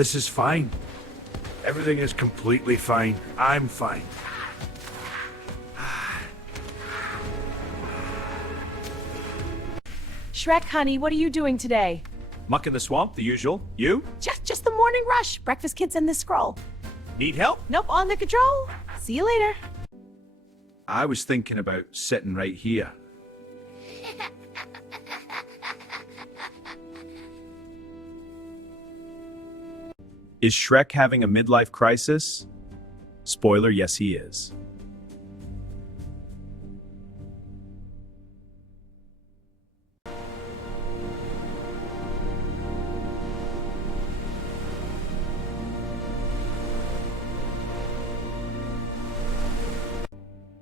This is fine. Everything is completely fine. I'm fine. Shrek, honey, what are you doing today? Muck in the swamp, the usual. You? Just the morning rush. Breakfast kids and this scroll. Need help? Nope, all under control. See you later. I was thinking about sitting right here. Is Shrek having a midlife crisis? Spoiler, yes he is.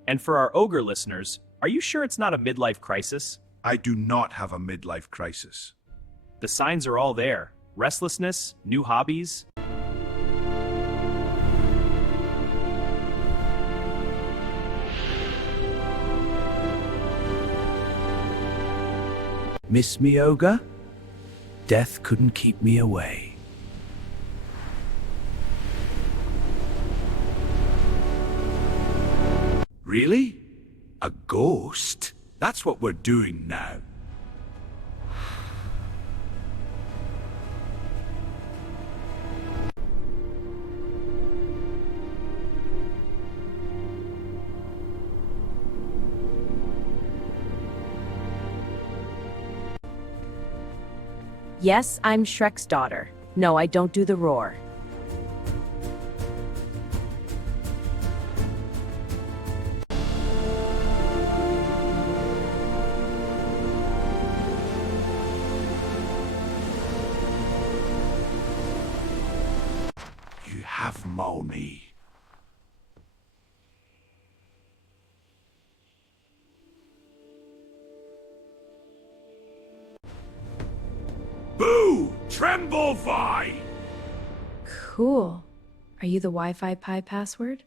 And for our Ogre listeners, are you sure it's not a midlife crisis? I do not have a midlife crisis. The signs are all there. Restlessness, new hobbies. Miss me, Ogre? Death couldn't keep me away. Really? A ghost? That's what we're doing now. Yes, I'm Shrek's daughter. No, I don't do the roar. You have me. Boo! Tremble Vi! Cool. Are you the Wi-Fi pie password?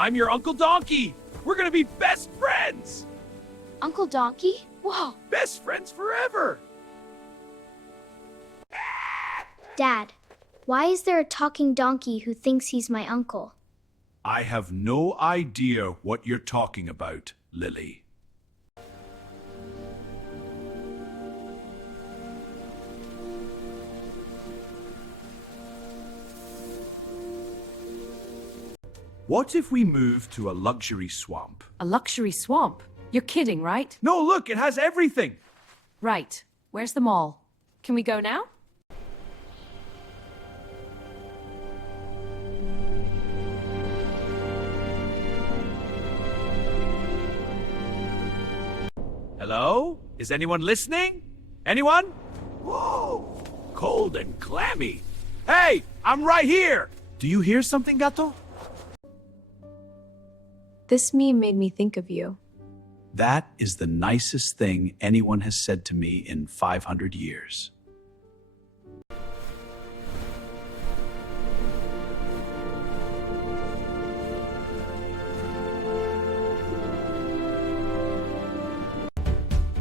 I'm your Uncle Donkey! We're gonna be best friends! Uncle Donkey? Whoa! Best friends forever! Dad, why is there a talking donkey who thinks he's my uncle? I have no idea what you're talking about, Lily. What if we move to a luxury swamp? A luxury swamp? You're kidding, right? No, look, it has everything! Right. Where's the mall? Can we go now? Hello? Is anyone listening? Anyone? Whoa! Cold and clammy. Hey, I'm right here! Do you hear something, Gato? This meme made me think of you. That is the nicest thing anyone has said to me in 500 years.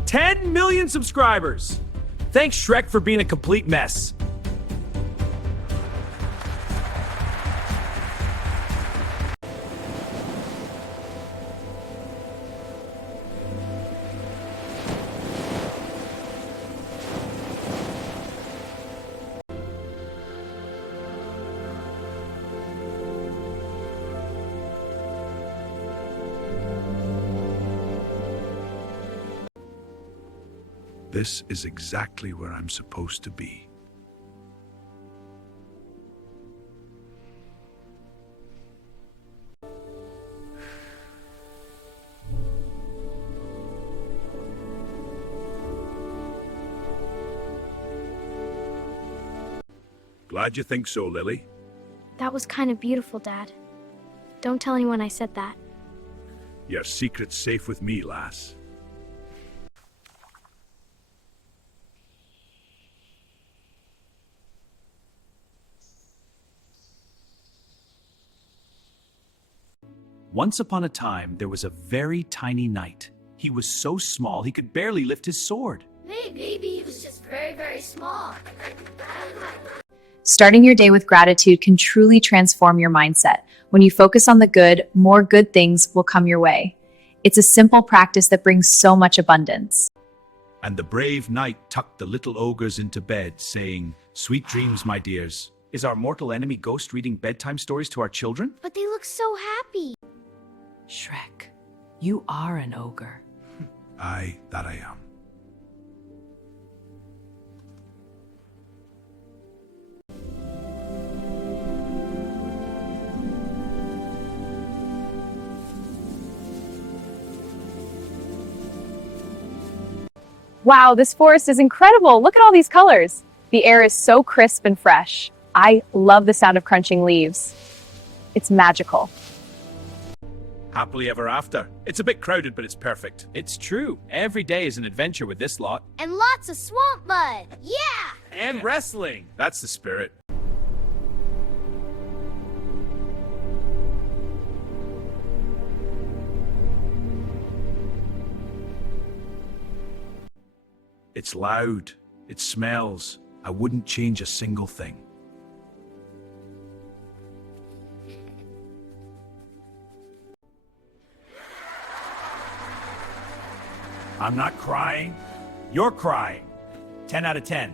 $10 million subscribers! Thanks, Shrek, for being a complete mess. This is exactly where I'm supposed to be. Glad you think so, Lily. That was kind of beautiful, Dad. Don't tell anyone I said that. Your secret's safe with me, lass. Once upon a time, there was a very tiny knight. He was so small he could barely lift his sword. Maybe he was just very, very small. Starting your day with gratitude can truly transform your mindset. When you focus on the good, more good things will come your way. It's a simple practice that brings so much abundance. And the brave knight tucked the little ogres into bed, saying, "Sweet dreams, my dears." Is our mortal enemy Ghost reading bedtime stories to our children? But they look so happy. Shrek, you are an ogre. Aye, that I am. Wow, this forest is incredible. Look at all these colors. The air is so crisp and fresh. I love the sound of crunching leaves. It's magical. Happily ever after. It's a bit crowded, but it's perfect. It's true. Every day is an adventure with this lot. And lots of swamp mud. Yeah! And wrestling. That's the spirit. It's loud. It smells. I wouldn't change a single thing. I'm not crying. You're crying. 10 out of 10.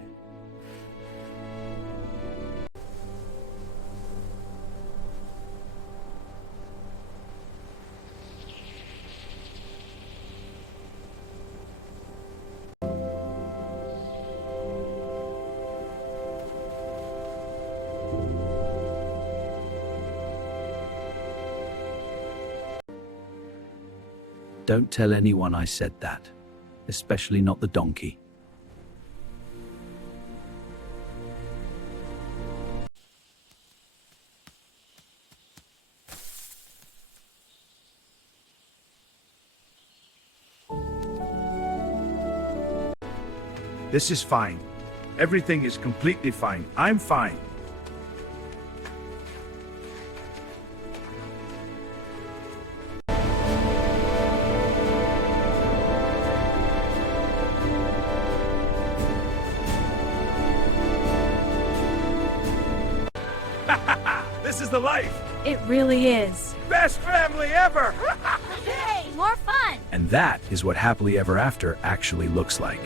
Don't tell anyone I said that, especially not the donkey. This is fine. Everything is completely fine. I'm fine. This is the life. It really is. Best family ever. Hey, more fun! And that is what happily ever after actually looks like.